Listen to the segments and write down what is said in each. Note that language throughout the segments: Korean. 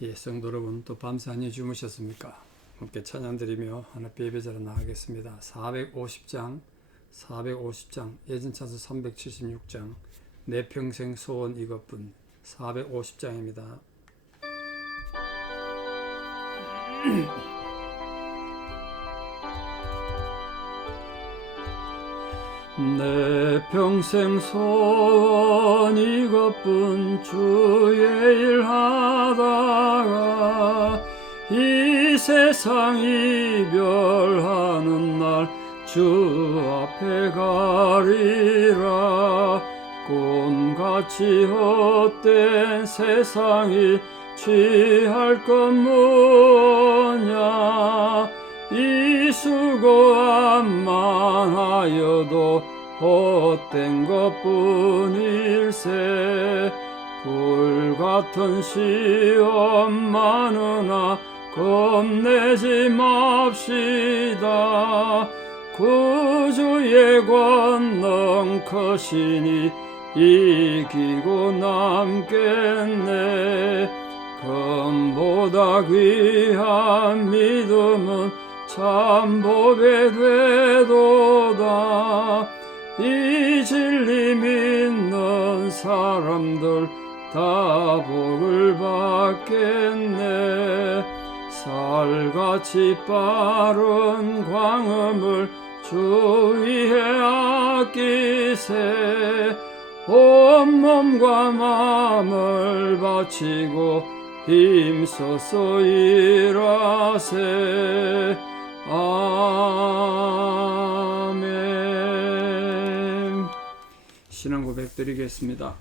예, 성도 여러분, 또 밤새 안녕히 주무셨습니까? 함께 찬양드리며 하나님께 예배자로 나가겠습니다. 450장, 예전 찬송 376장, 내 평생 소원 이것뿐, 450장입니다. 내 평생 소원 이것뿐, 주의 일 하다가 이 세상 이별하는 날 주 앞에 가리라. 꿈같이 헛된 세상이 취할 것 뭐냐. 이 수고함만 하여도 헛된 것뿐일세. 불같은 시험 많으나 겁내지 맙시다. 구주의 권능 크시니 이기고 남겠네. 금보다 귀한 믿음은 참 보배 되도다. 이 진리 믿는 사람들 다 복을 받겠네. 살같이 빠른 광음을 주 위에 아끼세. 온몸과 마음을 바치고 힘써서 일하세. 아멘. 신앙 고백 드리겠습니다.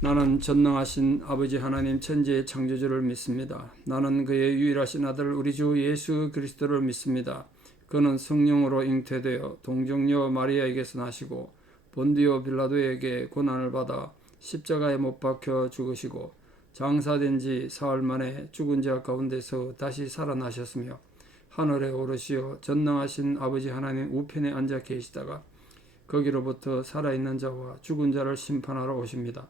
나는 전능하신 아버지 하나님 천지의 창조주를 믿습니다. 나는 그의 유일하신 아들 우리 주 예수 그리스도를 믿습니다. 그는 성령으로 잉태되어 동정녀 마리아에게서 나시고 본디오 빌라도에게 고난을 받아 십자가에 못 박혀 죽으시고 장사된 지 사흘 만에 죽은 자 가운데서 다시 살아나셨으며 하늘에 오르시어 전능하신 아버지 하나님 우편에 앉아 계시다가 거기로부터 살아있는 자와 죽은 자를 심판하러 오십니다.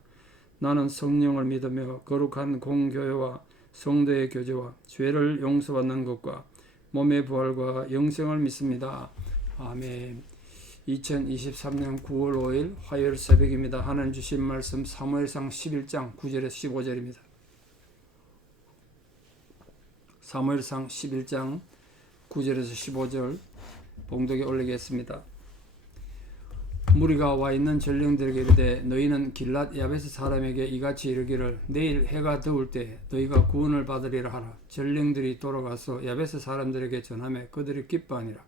나는 성령을 믿으며 거룩한 공교회와 성도의 교제와 죄를 용서받는 것과 몸의 부활과 영생을 믿습니다. 아멘. 2023년 9월 5일 화요일 새벽입니다. 하나님 주신 말씀 사무엘상 11장 9절에서 15절입니다. 사무엘상 11장 9절에서 15절 봉독에 올리겠습니다. 무리가 와 있는 전령들에게 이르되 너희는 길랏 야베스 사람에게 이같이 이르기를 내일 해가 더울 때 너희가 구원을 받으리라 하라. 전령들이 돌아가서 야베스 사람들에게 전하매 그들이 기뻐하니라.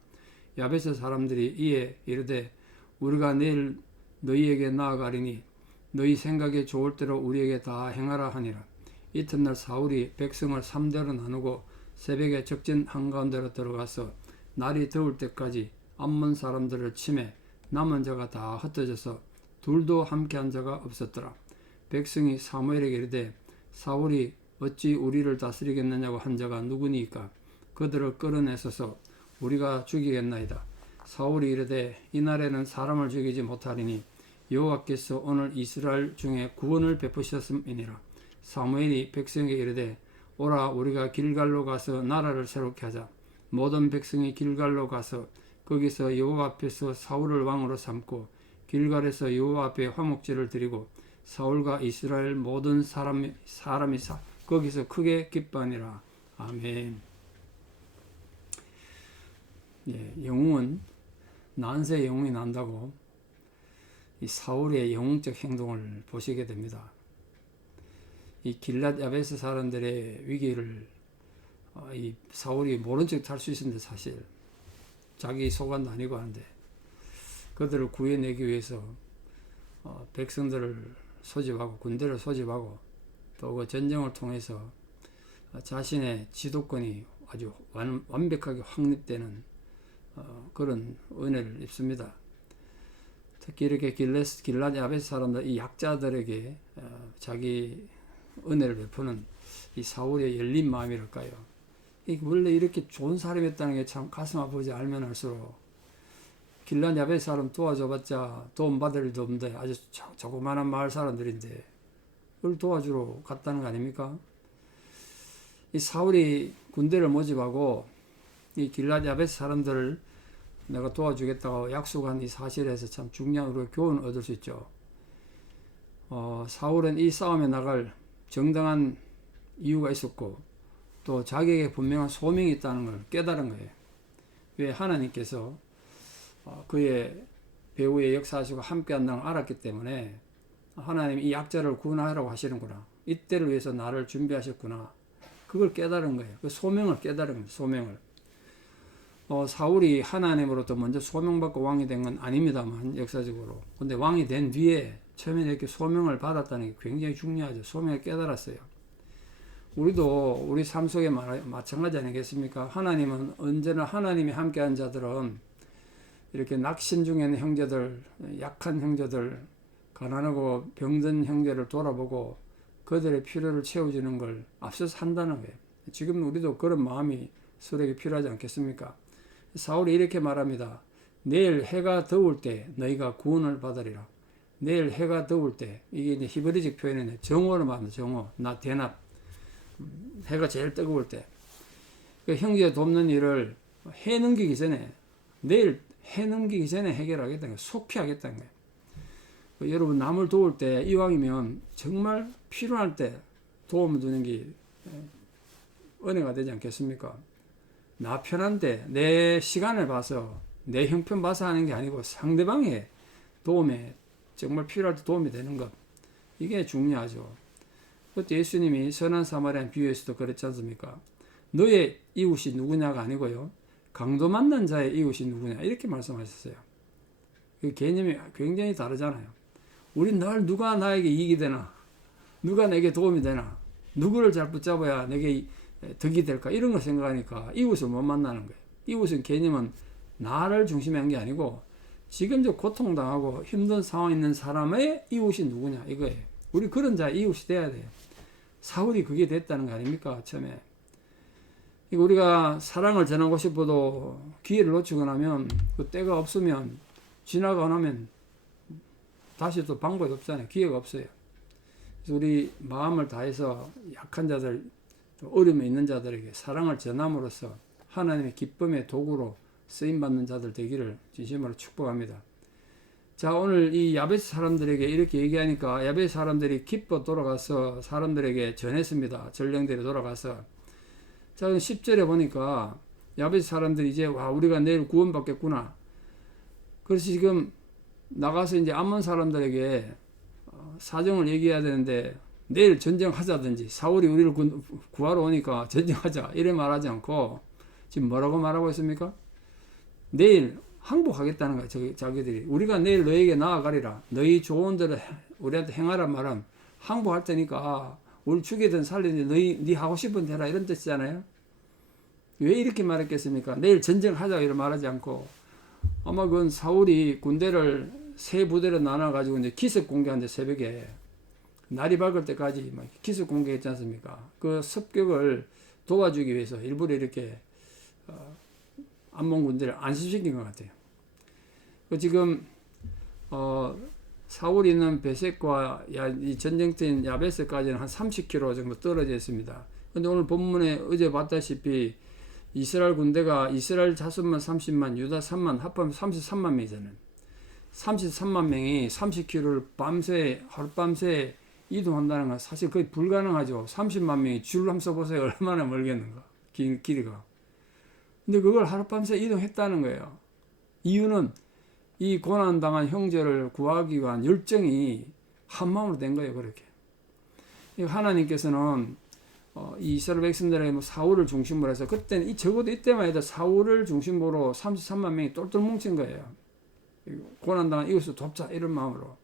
야베스 사람들이 이에 이르되 우리가 내일 너희에게 나아가리니 너희 생각에 좋을 대로 우리에게 다 행하라 하니라. 이튿날 사울이 백성을 3대로 나누고 새벽에 적진 한가운데로 들어가서 날이 더울 때까지 암몬 사람들을 치매 남은 자가 다 흩어져서 둘도 함께한 자가 없었더라. 백성이 사무엘에게 이르되 사울이 어찌 우리를 다스리겠느냐고 한 자가 누구니까 그들을 끌어내서서 우리가 죽이겠나이다. 사울이 이르되 이날에는 사람을 죽이지 못하리니 여호와께서 오늘 이스라엘 중에 구원을 베푸셨음이니라. 사무엘이 백성에게 이르되 오라 우리가 길갈로 가서 나라를 새롭게 하자. 모든 백성이 길갈로 가서 거기서 여호와 앞에서 사울을 왕으로 삼고 길갈에서 여호와 앞에 화목제를 드리고 사울과 이스라엘 모든 사람이 거기서 크게 기뻐하니라. 아멘. 예, 영웅은 난세 영웅이 난다고 이 사울의 영웅적 행동을 보시게 됩니다. 이 길랏 야베스 사람들의 위기를 이 사울이 모른 척 할 수 있었는데 사실 자기 소관도 아니고 하는데 그들을 구해내기 위해서 백성들을 소집하고 군대를 소집하고 또 그 전쟁을 통해서 자신의 지도권이 아주 완벽하게 확립되는 그런 은혜를 입습니다. 특히 이렇게 길랏 야베스 사람들 이 약자들에게 자기 은혜를 베푸는 이 사울의 열린 마음이랄까요. 원래 이렇게 좋은 사람이었다는 게 참 가슴 아프지 알면 알수록 길랏 야베스 사람 도와줘봤자 도움 받을 일도 없는데 아주 조그마한 마을 사람들인데 그걸 도와주러 갔다는 거 아닙니까? 이 사울이 군대를 모집하고 이 길랏 야베스 사람들을 내가 도와주겠다고 약속한 이 사실에서 참 중요한 우리가 교훈을 얻을 수 있죠. 사울은 이 싸움에 나갈 정당한 이유가 있었고 또 자기에게 분명한 소명이 있다는 걸 깨달은 거예요. 왜? 하나님께서 그의 배후에 역사하시고 함께 한다는 걸 알았기 때문에 하나님이 이 약자를 구원하라고 하시는구나. 이때를 위해서 나를 준비하셨구나. 그걸 깨달은 거예요. 그 소명을 깨달은 거예요. 소명을. 사울이 하나님으로부터 먼저 소명받고 왕이 된 건 아닙니다만 역사적으로. 근데 왕이 된 뒤에 처음에 이렇게 소명을 받았다는 게 굉장히 중요하죠. 소명을 깨달았어요. 우리도 우리 삶 속에 마찬가지 아니겠습니까? 하나님은 언제나 하나님이 함께한 자들은 이렇게 낙신 중에 있는 형제들, 약한 형제들, 가난하고 병든 형제를 돌아보고 그들의 필요를 채워주는 걸 앞서서 한다는 거예요. 지금 우리도 그런 마음이 서로에게 필요하지 않겠습니까? 사울이 이렇게 말합니다. 내일 해가 더울 때 너희가 구원을 받으리라. 내일 해가 더울 때, 이게 이제 히브리적 표현인데 정오를 말합니다. 정오, 대낮. 해가 제일 뜨거울 때. 그 형제 돕는 일을 해 넘기기 전에, 내일 해 넘기기 전에 해결하겠다는 거예요. 속히 하겠다는 거예요. 여러분, 남을 도울 때 이왕이면 정말 필요할 때 도움을 주는 게 은혜가 되지 않겠습니까? 나 편한데 내 시간을 봐서 내 형편 봐서 하는 게 아니고 상대방의 도움에 정말 필요할 때 도움이 되는 것, 이게 중요하죠. 그때 예수님이 선한 사마리안 비유에서도 그랬지 않습니까? 너의 이웃이 누구냐가 아니고요, 강도 만난 자의 이웃이 누구냐, 이렇게 말씀하셨어요. 그 개념이 굉장히 다르잖아요. 우린 늘 누가 나에게 이익이 되나, 누가 내게 도움이 되나, 누구를 잘 붙잡아야 내게 덕이 될까, 이런 걸 생각하니까 이웃을 못 만나는 거예요. 이웃은 개념은 나를 중심에 한 게 아니고 지금 저 고통당하고 힘든 상황에 있는 사람의 이웃이 누구냐, 이거예요. 우리 그런 자의 이웃이 돼야 돼요. 사울이 그게 됐다는 거 아닙니까? 처음에 우리가 사랑을 전하고 싶어도 기회를 놓치고 나면, 그 때가 없으면, 지나가고 나면 다시 또 방법이 없잖아요. 기회가 없어요. 그래서 우리 마음을 다해서 약한 자들, 어려움에 있는 자들에게 사랑을 전함으로써 하나님의 기쁨의 도구로 쓰임받는 자들 되기를 진심으로 축복합니다. 자, 오늘 이 야베스 사람들에게 이렇게 얘기하니까 야베스 사람들이 기뻐 돌아가서 사람들에게 전했습니다. 전령들이 돌아가서. 자, 10절에 보니까 야베스 사람들이 이제 우리가 내일 구원받겠구나. 그래서 지금 나가서 이제 암몬 사람들에게 사정을 얘기해야 되는데, 내일 전쟁하자든지 사울이 우리를 구하러 오니까 전쟁하자 이래 말하지 않고 지금 뭐라고 말하고 있습니까? 내일 항복하겠다는 거예요. 자기들이. 우리가 내일 너에게 나아가리라. 너희 좋은 대로 우리한테 행하란 말은 항복할 테니까 우리 죽이든 살리든 네 하고 싶은 대로, 이런 뜻이잖아요. 왜 이렇게 말했겠습니까? 내일 전쟁하자 이런 말하지 않고, 아마 그건 사울이 군대를 세 부대로 나눠가지고 이제 기습 공개하는데, 새벽에 날이 밝을 때까지 막 기습 공개했지 않습니까? 그 습격을 도와주기 위해서 일부러 이렇게 암몬 군대를 안심시킨 것 같아요. 지금 사울이 있는 베섹과 이 전쟁터인 야베스까지는 한 30km 정도 떨어져 있습니다. 근데 오늘 본문에 어제 봤다시피 이스라엘 군대가, 이스라엘 자손만 30만, 유다 3만, 합하면 33만 명이잖아요. 33만 명이 30km를 하룻밤새 이동한다는 건 사실 거의 불가능하죠. 30만 명이 줄 한번 써보세요. 얼마나 멀겠는가, 길이가. 근데 그걸 하룻밤새 이동했다는 거예요. 이유는 이 고난당한 형제를 구하기 위한 열정이 한마음으로 된 거예요. 그렇게. 하나님께서는 이 이스라엘 백성들에게 사울을 중심으로 해서, 그때는 적어도 이때만 해도 사울을 중심으로 33만 명이 똘똘 뭉친 거예요. 고난당한 이웃을 돕자, 이런 마음으로.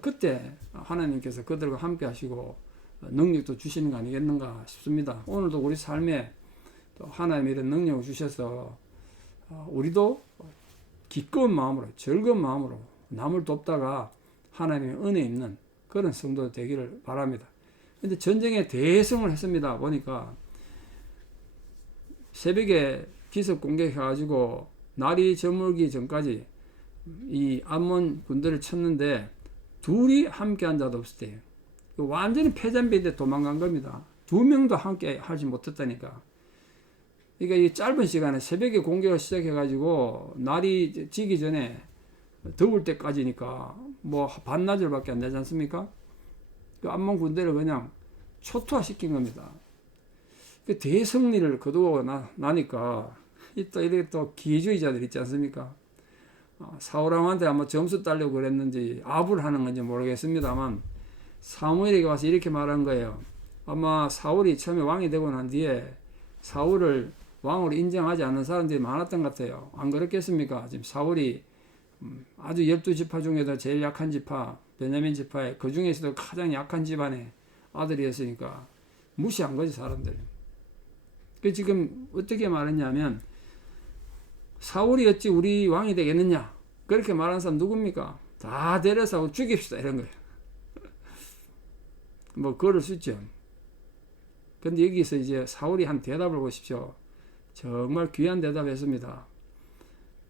그때 하나님께서 그들과 함께 하시고 능력도 주시는 거 아니겠는가 싶습니다. 오늘도 우리 삶에 또 하나님이 이런 능력을 주셔서 우리도 기꺼운 마음으로, 즐거운 마음으로 남을 돕다가 하나님의 은혜 입는 그런 성도 되기를 바랍니다. 근데 전쟁에 대성을 했습니다. 보니까 새벽에 기습 공격해가지고 날이 저물기 전까지 이 암몬 군대를 쳤는데 둘이 함께 한 자도 없을 때예요. 완전히 패잔비인데 도망간 겁니다. 두 명도 함께 하지 못했다니까. 그러니까 이 짧은 시간에 새벽에 공격을 시작해가지고 날이 지기 전에 더울 때까지니까 뭐 반나절밖에 안 되지 않습니까? 그 암몬 군대를 그냥 초토화시킨 겁니다. 그 대승리를 거두고 나니까 이렇게 또 기회주의자들 있지 않습니까? 사울왕한테 아마 점수 따려고 그랬는지 아부를 하는 건지 모르겠습니다만 사무엘에게 와서 이렇게 말한 거예요. 아마 사울이 처음에 왕이 되고 난 뒤에 사울을 왕으로 인정하지 않는 사람들이 많았던 것 같아요. 안 그렇겠습니까? 지금 사울이 아주 12지파 중에도 제일 약한 지파, 베냐민 지파에 그 중에서도 가장 약한 집안의 아들이었으니까 무시한 거지, 사람들. 그 지금 어떻게 말했냐면 사울이 어찌 우리 왕이 되겠느냐, 그렇게 말하는 사람 누굽니까? 다 데려서 죽입시다, 이런 거예요. 뭐 그럴 수 있죠. 근데 여기서 이제 사울이 한 대답을 보십시오. 정말 귀한 대답했습니다.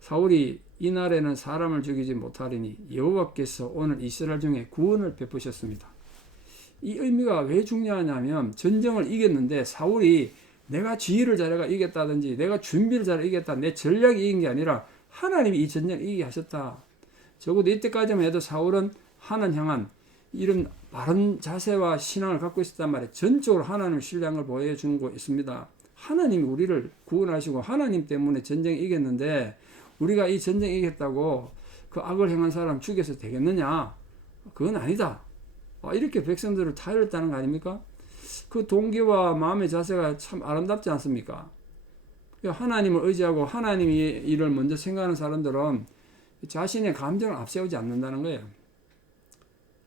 사울이 이날에는 사람을 죽이지 못하리니 여호와께서 오늘 이스라엘 중에 구원을 베푸셨습니다. 이 의미가 왜 중요하냐면 전쟁을 이겼는데 사울이 내가 지휘를 잘해가 이겼다든지 내가 준비를 잘 이겼다, 내 전략이 이긴 게 아니라 하나님이 이 전쟁을 이기게 하셨다. 적어도 이때까지만 해도 사울은 하나님 향한 이런 바른 자세와 신앙을 갖고 있었단 말이에요. 전적으로 하나님을 신뢰한 걸 보여주고 있습니다. 하나님이 우리를 구원하시고 하나님 때문에 전쟁을 이겼는데 우리가 이 전쟁을 이겼다고 그 악을 행한 사람 죽여서 되겠느냐? 그건 아니다. 이렇게 백성들을 타협했다는 거 아닙니까? 그 동기와 마음의 자세가 참 아름답지 않습니까? 하나님을 의지하고 하나님의 일을 먼저 생각하는 사람들은 자신의 감정을 앞세우지 않는다는 거예요.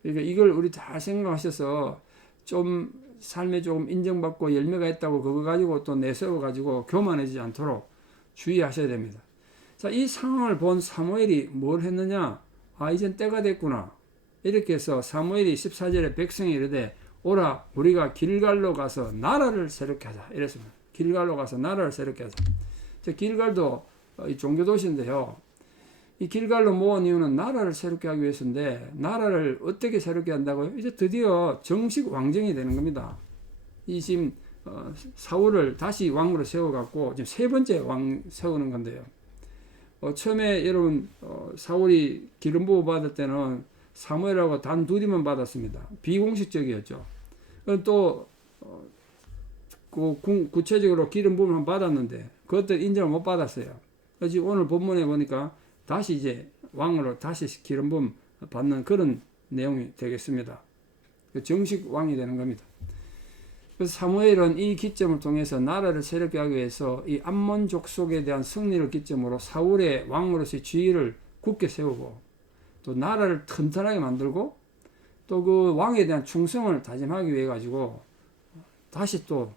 그러니까 이걸 우리 잘 생각하셔서 좀 삶에 조금 인정받고 열매가 있다고 그거 가지고 또 내세워 가지고 교만해지지 않도록 주의하셔야 됩니다. 자, 이 상황을 본 사무엘이 뭘 했느냐? 이젠 때가 됐구나. 이렇게 해서 사무엘이 14절에 백성이 이르되 오라 우리가 길갈로 가서 나라를 새롭게 하자 이랬습니다. 길갈로 가서 나라를 새롭게 하자. 길갈도 종교도시인데요. 이 길갈로 모은 이유는 나라를 새롭게 하기 위해서인데 나라를 어떻게 새롭게 한다고요? 이제 드디어 정식 왕정이 되는 겁니다. 이 지금 사울을 다시 왕으로 세워갖고 지금 세 번째 왕 세우는 건데요. 처음에 여러분 사울이 기름 부어 받을 때는 사무엘하고 단 둘이만 받았습니다. 비공식적이었죠. 또 구체적으로 기름 부음만 받았는데 그것들 인정을 못 받았어요. 그래서 오늘 본문에 보니까 다시 이제 왕으로 다시 기름 부음 받는 그런 내용이 되겠습니다. 정식 왕이 되는 겁니다. 그래서 사무엘은 이 기점을 통해서 나라를 새롭게 하기 위해서 이 암몬 족속에 대한 승리를 기점으로 사울의 왕으로서의 지위를 굳게 세우고 또 나라를 튼튼하게 만들고 또 그 왕에 대한 충성을 다짐하기 위해 가지고 다시 또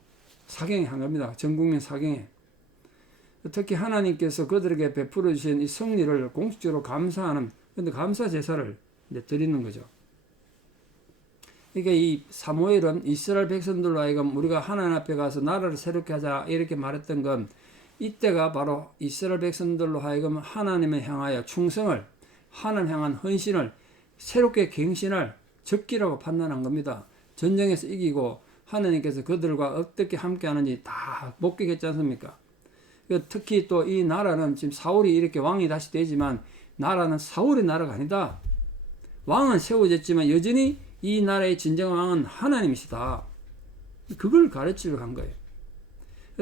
사경에 한 겁니다. 전국민 사경에. 특히 하나님께서 그들에게 베풀어 주신 이 승리를 공식적으로 감사하는, 근데 감사 제사를 이제 드리는 거죠. 그러니까 이 사무엘은 이스라엘 백성들로 하여금 우리가 하나님 앞에 가서 나라를 새롭게 하자 이렇게 말했던 건 이때가 바로 이스라엘 백성들로 하여금 하나님을 향하여 충성을, 하나님 향한 헌신을 새롭게 갱신할 적기라고 판단한 겁니다. 전쟁에서 이기고 하나님께서 그들과 어떻게 함께하는지 다 목격했지 않습니까? 특히 또 이 나라는 지금 사울이 이렇게 왕이 다시 되지만 나라는 사울의 나라가 아니다. 왕은 세워졌지만 여전히 이 나라의 진정 왕은 하나님이시다. 그걸 가르치려고 한 거예요.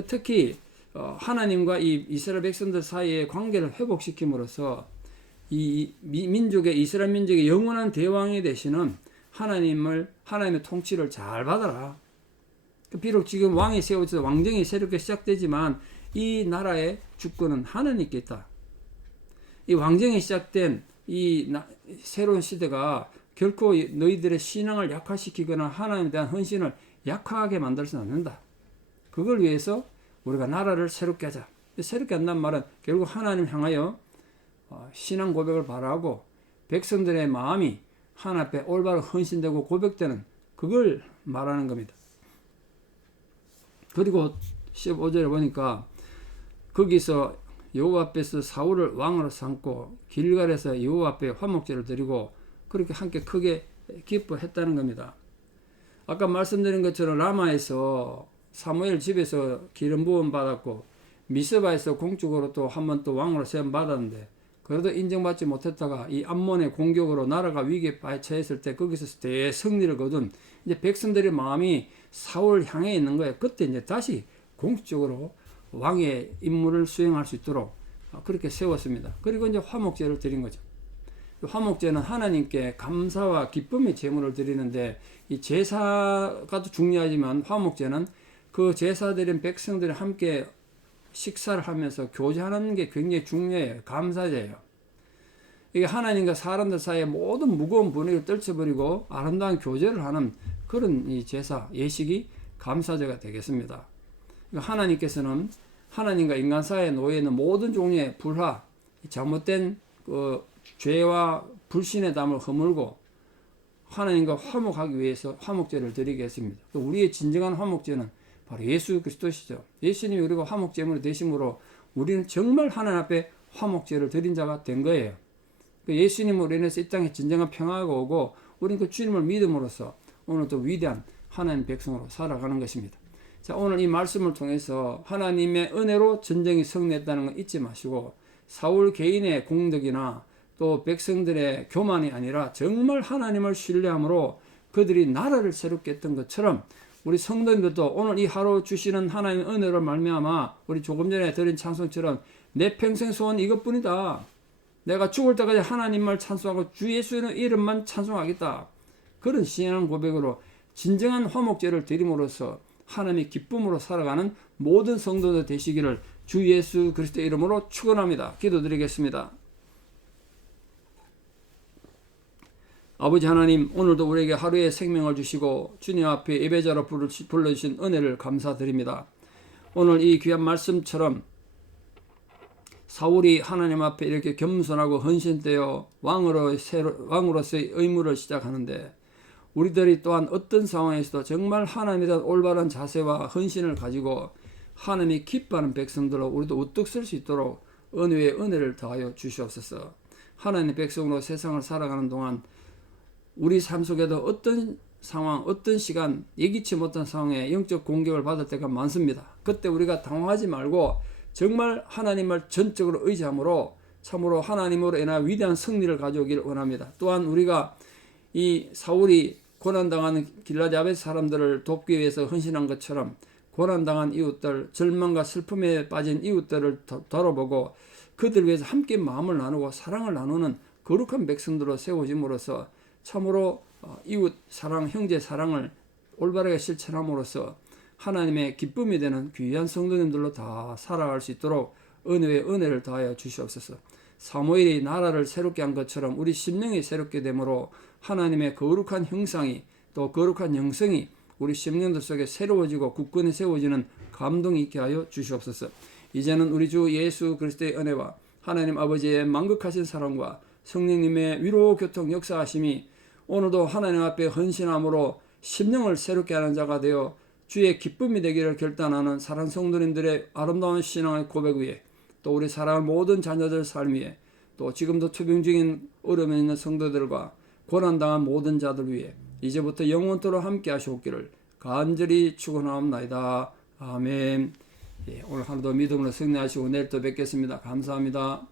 특히 하나님과 이 이스라엘 백성들 사이의 관계를 회복시킴으로써 이 민족의 이스라엘 민족의 영원한 대왕이 되시는 하나님의 통치를 잘 받아라. 비록 지금 왕이 세워져서 왕정이 새롭게 시작되지만 이 나라의 주권은 하나님께 있다. 이 왕정이 시작된 이 새로운 시대가 결코 너희들의 신앙을 약화시키거나 하나님에 대한 헌신을 약화하게 만들어서는 않는다. 그걸 위해서 우리가 나라를 새롭게 하자. 새롭게 한다는 말은 결국 하나님 향하여 신앙 고백을 바라고 백성들의 마음이 하나님 앞에 올바로 헌신되고 고백되는 그걸 말하는 겁니다. 그리고 15절에 보니까 거기서 여호와 앞에서 사울을 왕으로 삼고 길갈에서 여호와 앞에 화목제를 드리고 그렇게 함께 크게 기뻐했다는 겁니다. 아까 말씀드린 것처럼 라마에서 사무엘 집에서 기름 부음 받았고 미스바에서 공적으로 또 한 번 또 왕으로 세움 받았는데 그래도 인정받지 못했다가 이 암몬의 공격으로 나라가 위기에 처했을 때 거기서 대승리를 거둔 이제 백성들의 마음이 사울 향해 있는 거예요. 그때 이제 다시 공식적으로 왕의 임무를 수행할 수 있도록 그렇게 세웠습니다. 그리고 이제 화목제를 드린 거죠. 화목제는 하나님께 감사와 기쁨의 제물을 드리는데 이 제사가 중요하지만 화목제는 그 제사 드린 백성들이 함께 식사를 하면서 교제하는 게 굉장히 중요해요. 감사제예요. 이게 하나님과 사람들 사이에 모든 무거운 분위기를 떨쳐버리고 아름다운 교제를 하는 그런 이 제사, 예식이 감사제가 되겠습니다. 하나님께서는 하나님과 인간 사이에 놓여 있는 모든 종류의 불화, 잘못된 그 죄와 불신의 담을 허물고 하나님과 화목하기 위해서 화목제를 드리겠습니다. 우리의 진정한 화목제는 바로 예수 그리스도시죠. 예수님이 우리가 화목제물이 되심으로 우리는 정말 하나님 앞에 화목제를 드린 자가 된 거예요. 예수님으로 인해서 이 땅에 진정한 평화가 오고 우리는 그 주님을 믿음으로써 오늘 또 위대한 하나님 백성으로 살아가는 것입니다. 자, 오늘 이 말씀을 통해서 하나님의 은혜로 전쟁이 승리했다는 건 잊지 마시고 사울 개인의 공덕이나 또 백성들의 교만이 아니라 정말 하나님을 신뢰함으로 그들이 나라를 새롭게 했던 것처럼 우리 성도님들도 오늘 이 하루 주시는 하나님의 은혜로 말미암아 우리 조금 전에 드린 찬송처럼 내 평생 소원 이것뿐이다. 내가 죽을 때까지 하나님만 찬송하고 주 예수의 이름만 찬송하겠다. 그런 신앙 고백으로 진정한 화목제를 드림으로써 하나님의 기쁨으로 살아가는 모든 성도들 되시기를 주 예수 그리스도의 이름으로 축원합니다. 기도드리겠습니다. 아버지 하나님, 오늘도 우리에게 하루의 생명을 주시고 주님 앞에 예배자로 불러주신 은혜를 감사드립니다. 오늘 이 귀한 말씀처럼 사울이 하나님 앞에 이렇게 겸손하고 헌신되어 왕으로서의 의무를 시작하는데 우리들이 또한 어떤 상황에서도 정말 하나님에 대한 올바른 자세와 헌신을 가지고 하나님이 기뻐하는 백성들로 우리도 우뚝 설 수 있도록 은혜의 은혜를 더하여 주시옵소서. 하나님의 백성으로 세상을 살아가는 동안 우리 삶 속에도 어떤 상황, 어떤 시간, 예기치 못한 상황에 영적 공격을 받을 때가 많습니다. 그때 우리가 당황하지 말고 정말 하나님을 전적으로 의지함으로 참으로 하나님으로 인하여 위대한 승리를 가져오기를 원합니다. 또한 우리가 이 사울이 고난당하는 길라디 야베스 사람들을 돕기 위해서 헌신한 것처럼 고난당한 이웃들, 절망과 슬픔에 빠진 이웃들을 돌아보고 그들 위해서 함께 마음을 나누고 사랑을 나누는 거룩한 백성들로 세워짐으로써 참으로 이웃 사랑, 형제 사랑을 올바르게 실천함으로써 하나님의 기쁨이 되는 귀한 성도님들로 다 살아갈 수 있도록 은혜의 은혜를 더하여 주시옵소서. 사무엘이 나라를 새롭게 한 것처럼 우리 심령이 새롭게 되므로 하나님의 거룩한 형상이 또 거룩한 영성이 우리 심령들 속에 새로워지고 굳건히 세워지는 감동이 있게 하여 주시옵소서. 이제는 우리 주 예수 그리스도의 은혜와 하나님 아버지의 만극하신 사랑과 성령님의 위로 교통 역사하심이 오늘도 하나님 앞에 헌신함으로 심령을 새롭게 하는 자가 되어 주의 기쁨이 되기를 결단하는 사랑 성도님들의 아름다운 신앙의 고백 위에 또 우리 사랑하는 모든 자녀들 삶 위에 또 지금도 투병 중인 어려움에 있는 성도들과 고난당한 모든 자들 위에 이제부터 영원토록 함께 하시옵기를 간절히 축원하옵나이다. 아멘. 오늘 하루도 믿음으로 승리하시고 내일 또 뵙겠습니다. 감사합니다.